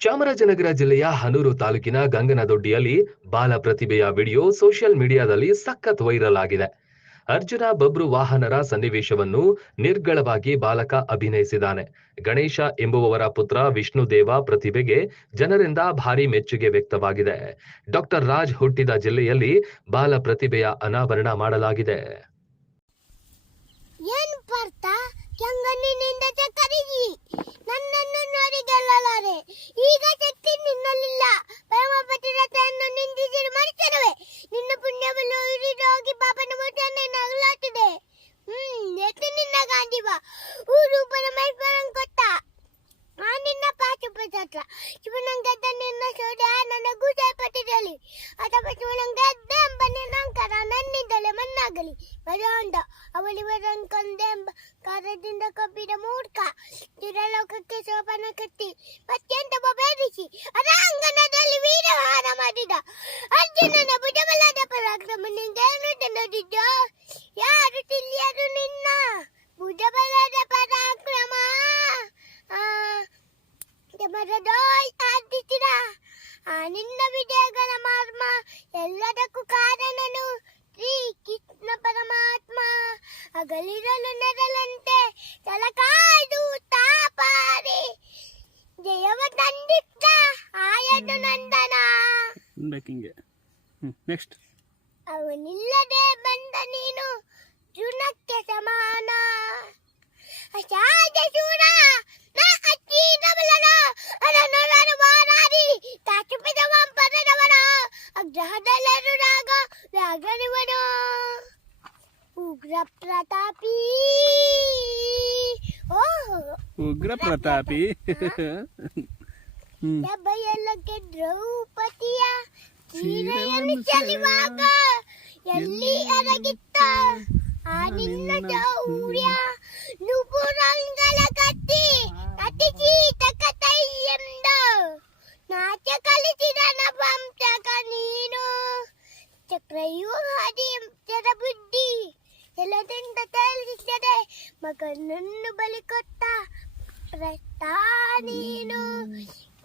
ಚಾಮರಾಜನಗರ ಜಿಲ್ಲೆಯ ಹನೂರು ತಾಲೂಕಿನ ಗಂಗನದೊಡ್ಡಿಯಲ್ಲಿ ಬಾಲ ಪ್ರತಿಭೆಯ ವಿಡಿಯೋ ಸೋಷಿಯಲ್ ಮೀಡಿಯಾದಲ್ಲಿ ಸಖತ್ ವೈರಲ್ ಆಗಿದೆ. ಅರ್ಜುನ ಬಬ್ರು ವಾಹನರ ಸನ್ನಿವೇಶವನ್ನು ನಿರ್ಗಳವಾಗಿ ಬಾಲಕ ಅಭಿನಯಿಸಿದ್ದಾನೆ. ಗಣೇಶ ಎಂಬುವವರ ಪುತ್ರ ವಿಷ್ಣುದೇವ ಪ್ರತಿಭೆಗೆ ಜನರಿಂದ ಭಾರಿ ಮೆಚ್ಚುಗೆ ವ್ಯಕ್ತವಾಗಿದೆ. ಡಾಕ್ಟರ್ ರಾಜ್ ಹುಟ್ಟಿದ ಜಿಲ್ಲೆಯಲ್ಲಿ ಬಾಲ ಪ್ರತಿಭೆಯ ಅನಾವರಣ ಮಾಡಲಾಗಿದೆ. ಊರು ಪರಮೇಶ್ವರನ್ ಗೊತ್ತ ಆ ನಿನ್ನ ಪಾಶುಪತ್ರ ಶಿವನಂ ಗೆದ್ದ ನಿನ್ನ ಸೋದ ನನಗೂ ಜಯಪಟ್ಟಿರಲಿ ಅಥವಾ ಶಿವನಂ ಗೆದ್ದ ಎಂಬ ನಿನ್ನಂಕರ ನನ್ನಿಂದಲೇ ಮನ್ನಾಗಲಿ ಬರೋಂಡ ಅವಳಿವರನ್ ಕೊಂದೆಂಬ ಕಾರದಿಂದ ಕಬ್ಬಿದ ಮೂರ್ಖ. ಚಿರಲೋಕಕ್ಕೆ ಶೋಭನ ಕಟ್ಟಿ, ಅತ್ಯಂತ ಬೇರಿಸಿ ಅರಾಂಗಣದಲ್ಲಿ ವೀರಹಾರ ಮಾಡಿದ. ಅರ್ಜುನನ ಭುಜಬಲದ ಪರಾಕ್ರಮ ನಿಂಗೇನು ನೋಡಿದ್ದ ಯಾರು ತಿಳಿಯರು ನಿನ್ನ? ಭುಜಬಲದ ಪರಾಕ್ರಮ ಆ ಮರದೋಯ್ ಆದಿಸಿದ ಆ ನಿನ್ನ ವಿಜಯಗಳ ಮರ್ಮ ಎಲ್ಲದಕ್ಕೂ ಕಾರಣನು ಶ್ರೀ ಕೃಷ್ಣ ಪರಮಾತ್ಮ ಅಗಲಿರಲು ನೆರಳಂತೆ ತಲಕಾಯ್ದು ತಾಪಾರಿ ಜಯವ ತಂದಿದ್ದ ಆಯನು ನಂದನ ಹಿಂಗೆ ಹ್ಞೂ ನೆಕ್ಸ್ಟ್ ಅವನಿಲ್ಲದೆ ಬಂದ ನೀನು चुनक के समाना चूना मैं अच्छी न अरे नरर वारारी ताकि पे जवान पर न अब जहाँ दल रुरागा रागा न उग्र प्रतापी। ओह उग्र प्रतापी। जब हाँ। ये लगे द्रौपदिया। चीरयन चलिवागा यल्ली अरगित्ता। ನುಪುರಂಗಲ ಕತ್ತಿ ಅತಿಥಿ ತಕತೈ ಎಂದ ನಾಟ್ಯ ಕಲಿಸಿದ ನಪಂಸಕ ನೀನು ಚಕ್ರವ್ಯೂಹದಿ ಬುದ್ಧಿ ಎಲ್ಲದಿಂದ ತೇಲಿಸದೆ ಮಗನನ್ನು ಬಲಿ ಕೊಟ್ಟ ಪ್ರಸ್ತ ನೀನು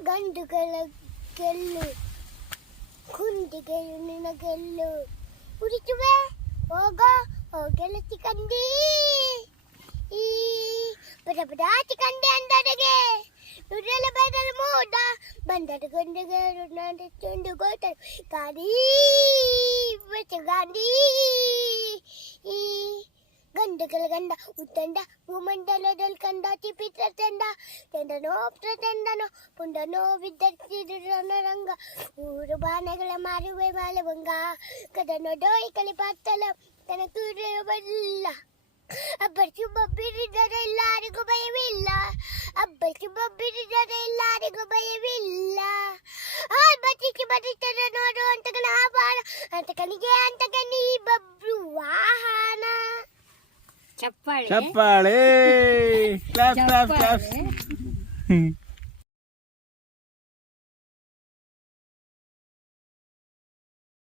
ಗಂಡುಗಳ ಗೆಲ್ಲು ಕುಂದಿಗೆಯು ನಿನ್ನ ಗೆಲ್ಲು ಉರಿಸುವೆ ಹೋಗ ಹೋಗಲು ಚಿಕಂದಿ ಈ ಪದ ಪದ ಚಿಕಂದಿ ಅಂದಡೆಗೆ ನುಡಿಯಲು ಬದಲು ಮೂಡ ಬಂದದ ಗೊಂಡಿಗೆ ಚುಂಡು ಗೋಟರು ಗಾಡಿ ಗಾಂಧಿ ಈ ಗಂಡಗಳ ಗಂಡ ಉತ್ತಂಡ ಭೂಮಂಡಲದಲ್ಲಿ ಕಂಡ ಚಿಪಿತ್ರ ತಂಡ ತಂಡನೋ ಪ್ರತಂಡನೋ ಪುಂಡನೋ ವಿದ್ಯಾರ್ಥಿರಂಗ ಊರು ಬಾಣಗಳ ಮಾರುವೆ ಮಾಲವಂಗ ಕದನೋ ಡೋಯಿ ಕಲಿ ಪಾತಲ ತನ ಬಲ್ಲ ಅಬ್ಬರ್ಸು ಬಬ್ಬಿರಿದರೆ ಎಲ್ಲರಿಗೂ ಭಯವಿಲ್ಲ ಅಬ್ಬರ್ಸು ಬಬ್ಬಿರಿದರೆ ಎಲ್ಲರಿಗೂ ಭಯವಿಲ್ಲ ಆ ಬಚ್ಚಿಸಿ ಬದುಕ್ತಾರೆ ನೋಡು ಅಂತಕನ ಆಭಾರ ಅಂತಕನಿಗೆ ಅಂತಕನಿ ಬಬ್ರು ವಾಹನ ಚಪ್ಪಾಳೆ ಚಪ್ಪಾಳೆ ಕ್ಲಾಸ್ ಕ್ಲಾಸ್ ಕ್ಲಾಸ್